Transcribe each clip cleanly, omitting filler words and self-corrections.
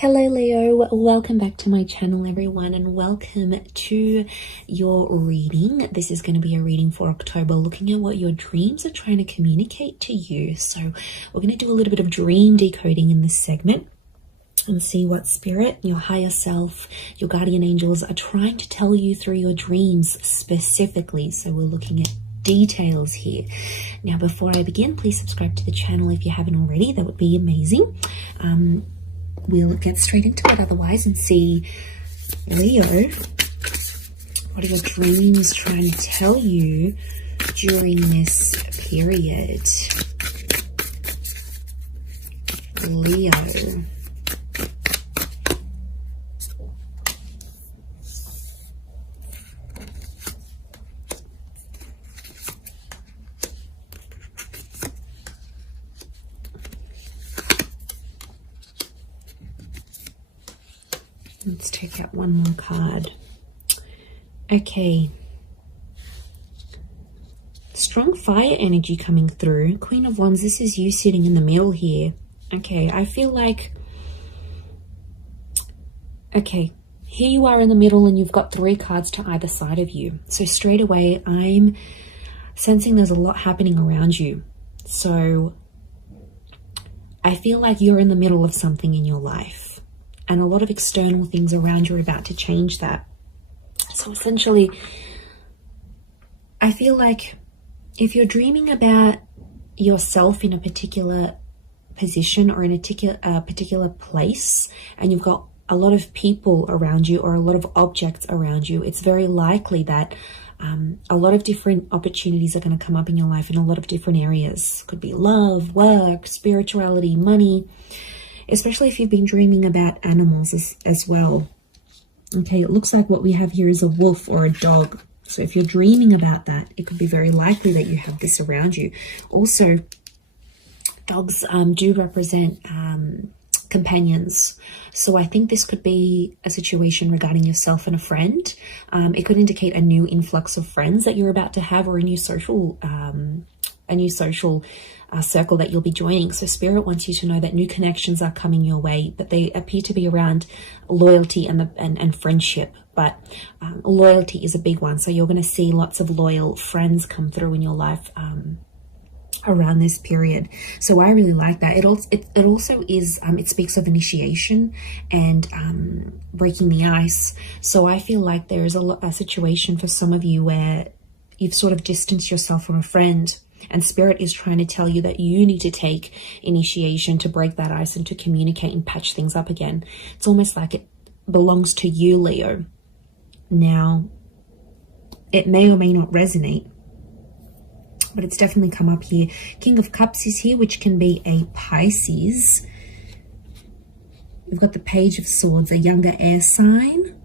Hello Leo, welcome back to my channel everyone, and welcome to your reading. This is going to be a reading for October, looking at what your dreams are trying to communicate to you. So we're going to do a little bit of dream decoding in this segment and see what spirit, your higher self, your guardian angels are trying to tell you through your dreams specifically. So we're looking at details here. Now before I begin, please subscribe to the channel if you haven't already. That would be amazing. We'll get straight into it otherwise and see, Leo, what are your dreams trying to tell you during this period? Leo. Let's take out one more card. Okay. Strong fire energy coming through. Queen of Wands, this is you sitting in the middle here. Okay, I feel like... Okay, here you are in the middle and you've got 3 cards to either side of you. So straight away, I'm sensing there's a lot happening around you. So I feel like you're in the middle of something in your life. And a lot of external things around you are about to change that. So essentially, I feel like if you're dreaming about yourself in a particular position or in a particular place, and you've got a lot of people around you or a lot of objects around you, it's very likely that a lot of different opportunities are going to come up in your life in a lot of different areas. Could be love, work, spirituality, money. Especially if you've been dreaming about animals as well. Okay, it looks like what we have here is a wolf or a dog. So if you're dreaming about that, it could be very likely that you have this around you. Also, dogs do represent companions. So I think this could be a situation regarding yourself and a friend. It could indicate a new influx of friends that you're about to have, or a new social circle that you'll be joining. So Spirit wants you to know that new connections are coming your way, but they appear to be around loyalty and friendship. But loyalty is a big one. So you're going to see lots of loyal friends come through in your life around this period. So I really like that. It also is, it speaks of initiation and breaking the ice. So I feel like there is a situation for some of you where you've sort of distanced yourself from a friend, and Spirit is trying to tell you that you need to take initiation to break that ice and to communicate and patch things up again. It's almost like it belongs to you, Leo. Now, it may or may not resonate, but it's definitely come up here. King of Cups is here, which can be a Pisces. You've got the Page of Swords, a younger air sign.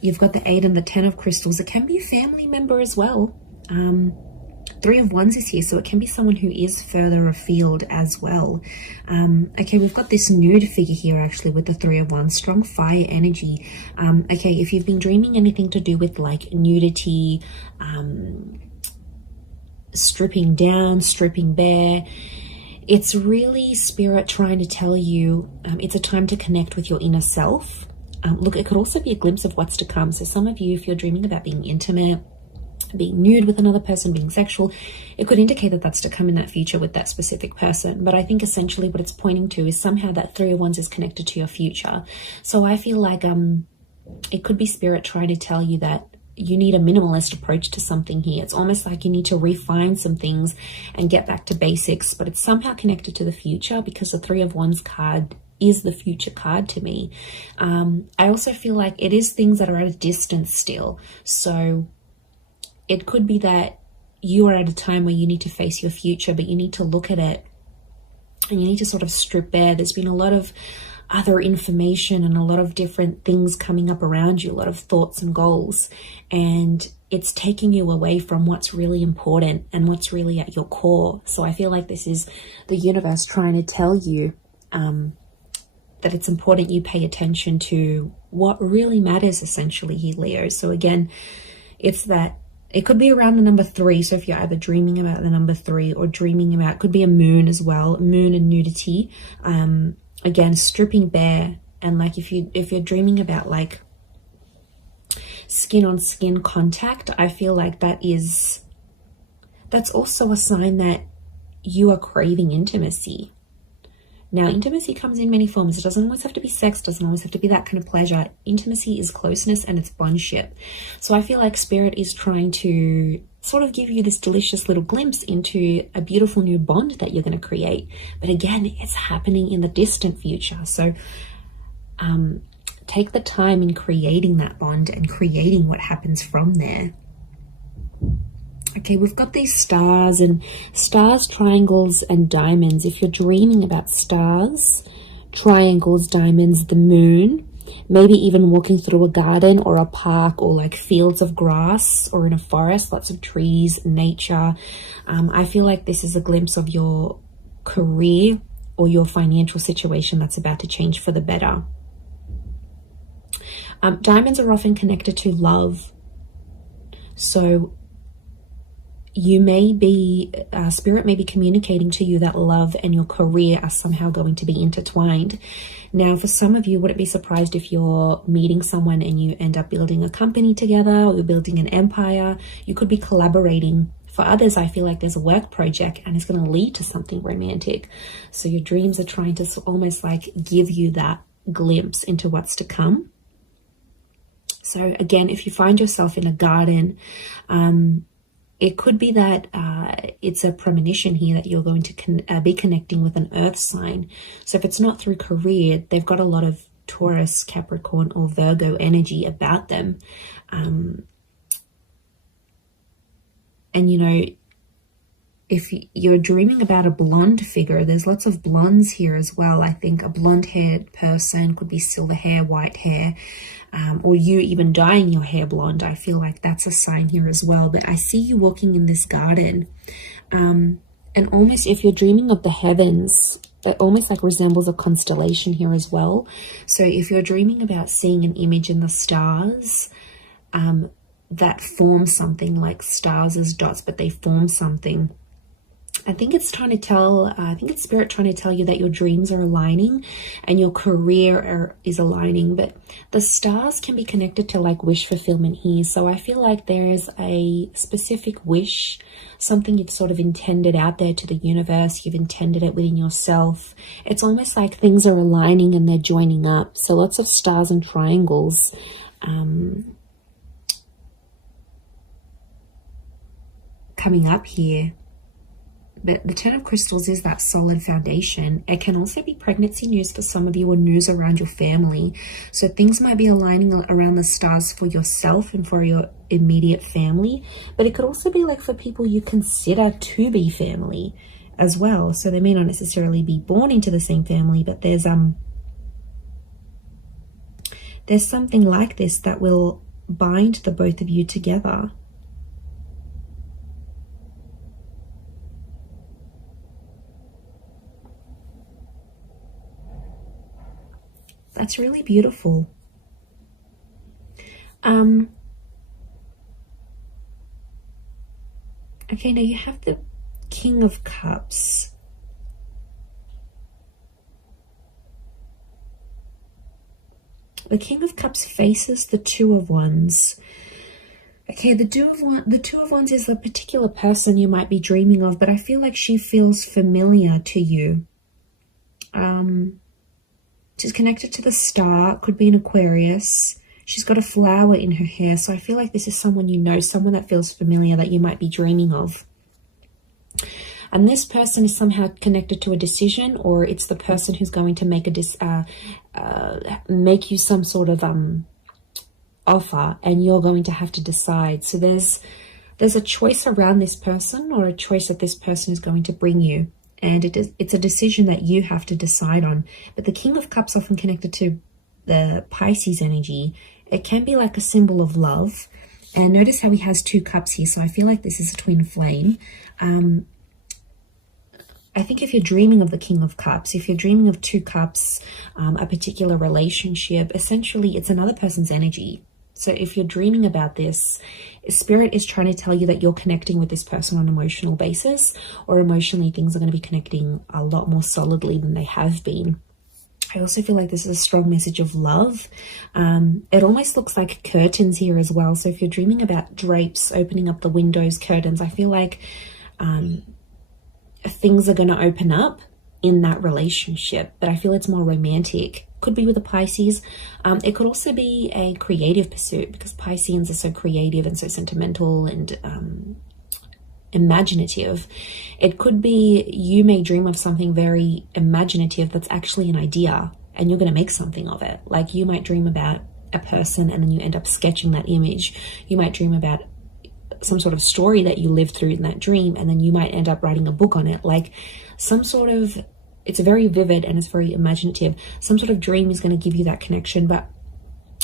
You've got the 8 and the 10 of Crystals. It can be a family member as well. 3 of Wands is here, so it can be someone who is further afield as well. Okay, we've got this nude figure here actually with the 3 of Wands, strong fire energy. Okay, if you've been dreaming anything to do with like nudity, stripping down, stripping bare, it's really Spirit trying to tell you it's a time to connect with your inner self. Look, it could also be a glimpse of what's to come. So some of you, if you're dreaming about being intimate, being nude with another person, being sexual, it could indicate that that's to come in that future with that specific person. But I think essentially what it's pointing to is somehow that 3 of Wands is connected to your future. So I feel like it could be Spirit trying to tell you that you need a minimalist approach to something here. It's almost like you need to refine some things and get back to basics, but it's somehow connected to the future because the 3 of Wands card is the future card to me. I also feel like it is things that are at a distance still. So it could be that you are at a time where you need to face your future, but you need to look at it and you need to sort of strip bare. There's been a lot of other information and a lot of different things coming up around you, a lot of thoughts and goals, and it's taking you away from what's really important and what's really at your core. So I feel like this is the universe trying to tell you that it's important you pay attention to what really matters essentially here, Leo. So again, it's that it could be around the number 3. So if you're either dreaming about the number 3 or dreaming about, could be a moon as well, moon and nudity. Again, stripping bare And like if you're dreaming about like skin on skin contact, I feel like that's also a sign that you are craving intimacy. Now, intimacy comes in many forms. It doesn't always have to be sex, doesn't always have to be that kind of pleasure. Intimacy is closeness and it's bondship. So I feel like Spirit is trying to sort of give you this delicious little glimpse into a beautiful new bond that you're going to create. But again, it's happening in the distant future. So take the time in creating that bond and creating what happens from there. Okay, we've got these stars, triangles, and diamonds. If you're dreaming about stars, triangles, diamonds, the moon, maybe even walking through a garden or a park or like fields of grass or in a forest, lots of trees, nature. I feel like this is a glimpse of your career or your financial situation that's about to change for the better. Diamonds are often connected to love. So you may be, Spirit may be communicating to you that love and your career are somehow going to be intertwined. Now, for some of you, wouldn't be surprised if you're meeting someone and you end up building a company together, or you're building an empire. You could be collaborating. For others, I feel like there's a work project and it's going to lead to something romantic. So your dreams are trying to almost like give you that glimpse into what's to come. So again, if you find yourself in a garden, it could be that it's a premonition here that you're going to be connecting with an earth sign. So if it's not through career, they've got a lot of Taurus, Capricorn, or Virgo energy about them. And, you know, if you're dreaming about a blonde figure, there's lots of blondes here as well. I think a blonde-haired person could be silver hair, white hair, or you even dyeing your hair blonde. I feel like that's a sign here as well. But I see you walking in this garden, and almost if you're dreaming of the heavens, that almost like resembles a constellation here as well. So if you're dreaming about seeing an image in the stars, that form something like stars as dots, but they form something. I think it's Spirit trying to tell you that your dreams are aligning and your career is aligning, but the stars can be connected to like wish fulfillment here. So I feel like there's a specific wish, something you've sort of intended out there to the universe. You've intended it within yourself. It's almost like things are aligning and they're joining up. So lots of stars and triangles. Coming up here. But the Ten of Crystals is that solid foundation. It can also be pregnancy news for some of you, or news around your family. So things might be aligning around the stars for yourself and for your immediate family. But it could also be like for people you consider to be family as well. So they may not necessarily be born into the same family, but there's something like this that will bind the both of you together. That's really beautiful. Okay, now you have the King of Cups. The King of Cups faces the Two of Wands. Okay, the Two of Wands is a particular person you might be dreaming of, but I feel like she feels familiar to you. She's connected to the star, could be an Aquarius. She's got a flower in her hair. So I feel like this is someone you know, someone that feels familiar that you might be dreaming of. And this person is somehow connected to a decision, or it's the person who's going to make make you some sort of offer, and you're going to have to decide. So there's a choice around this person, or a choice that this person is going to bring you. And it's a decision that you have to decide on. But the King of Cups often connected to the Pisces energy. It can be like a symbol of love. And notice how he has two cups here. So I feel like this is a twin flame. I think if you're dreaming of the King of Cups, if you're dreaming of two cups, a particular relationship, essentially it's another person's energy. So if you're dreaming about this, Spirit is trying to tell you that you're connecting with this person on an emotional basis, or emotionally things are going to be connecting a lot more solidly than they have been. I also feel like this is a strong message of love. It almost looks like curtains here as well. So if you're dreaming about drapes, opening up the windows, curtains, I feel like things are going to open up in that relationship, but I feel it's more romantic. Could be with a Pisces. It could also be a creative pursuit, because Pisceans are so creative and so sentimental and imaginative. It could be you may dream of something very imaginative that's actually an idea, and you're going to make something of it. Like you might dream about a person and then you end up sketching that image. You might dream about some sort of story that you lived through in that dream, and then you might end up writing a book on it. Like some sort of, it's very vivid and it's very imaginative. Some sort of dream is going to give you that connection, but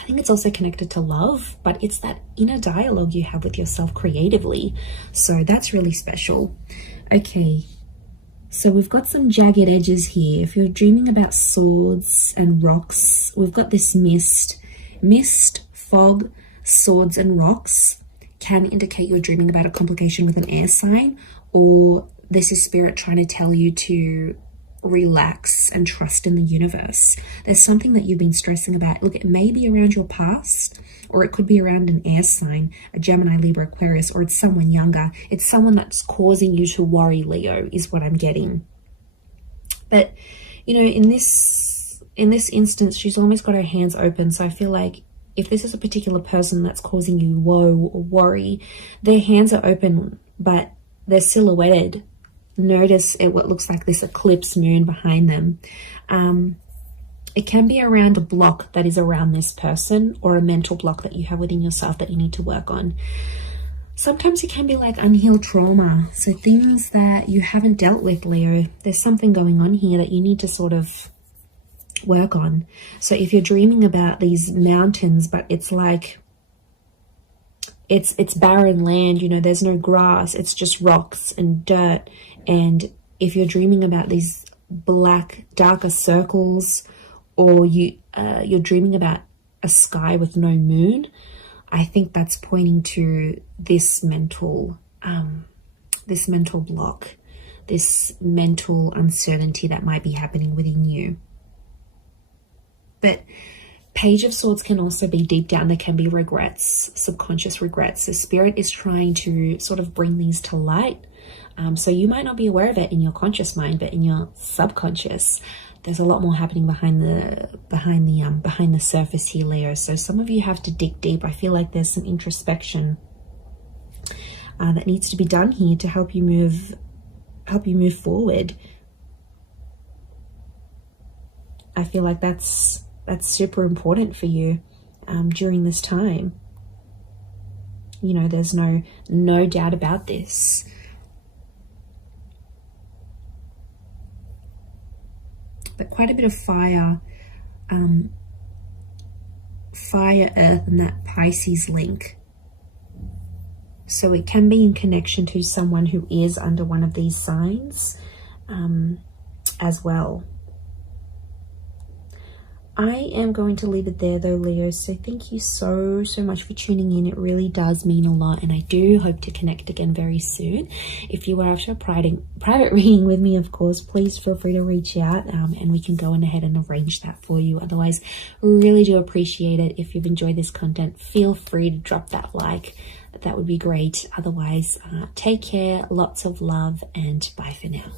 I think it's also connected to love, but it's that inner dialogue you have with yourself creatively. So that's really special. Okay, so we've got some jagged edges here. If you're dreaming about swords and rocks, we've got this mist, fog, swords and rocks can indicate you're dreaming about a complication with an air sign, or this is spirit trying to tell you to relax and trust in the universe. There's something that you've been stressing about. Look, it may be around your past, or it could be around an air sign, a Gemini, Libra, Aquarius, or it's someone younger. It's someone that's causing you to worry, Leo, is what I'm getting. But, you know, in this instance, she's almost got her hands open. So I feel like if this is a particular person that's causing you woe or worry, their hands are open, but they're silhouetted. Notice what looks like this eclipse moon behind them. It can be around a block that is around this person, or a mental block that you have within yourself that you need to work on. Sometimes it can be like unhealed trauma. So things that you haven't dealt with, Leo. There's something going on here that you need to sort of work on. So if you're dreaming about these mountains, but it's like it's barren land, you know, there's no grass, it's just rocks and dirt. And if you're dreaming about these black, darker circles, or you're dreaming about a sky with no moon, I think that's pointing to this mental block, this mental uncertainty that might be happening within you. But Page of Swords can also be deep down. There can be regrets, subconscious regrets. The spirit is trying to sort of bring these to light. So you might not be aware of it in your conscious mind, but in your subconscious, there's a lot more happening behind the surface here, Leo. So some of you have to dig deep. I feel like there's some introspection that needs to be done here to help you move forward. I feel like that's super important for you during this time. You know, there's no doubt about this. But quite a bit of fire, earth, and that Pisces link. So it can be in connection to someone who is under one of these signs as well. I am going to leave it there though, Leo. So thank you so much for tuning in. It really does mean a lot, and I do hope to connect again very soon. If you are after a private reading with me, of course, please feel free to reach out and we can go on ahead and arrange that for you. Otherwise, really do appreciate it. If you've enjoyed this content, feel free to drop that like. That would be great. Otherwise, take care, lots of love, and bye for now.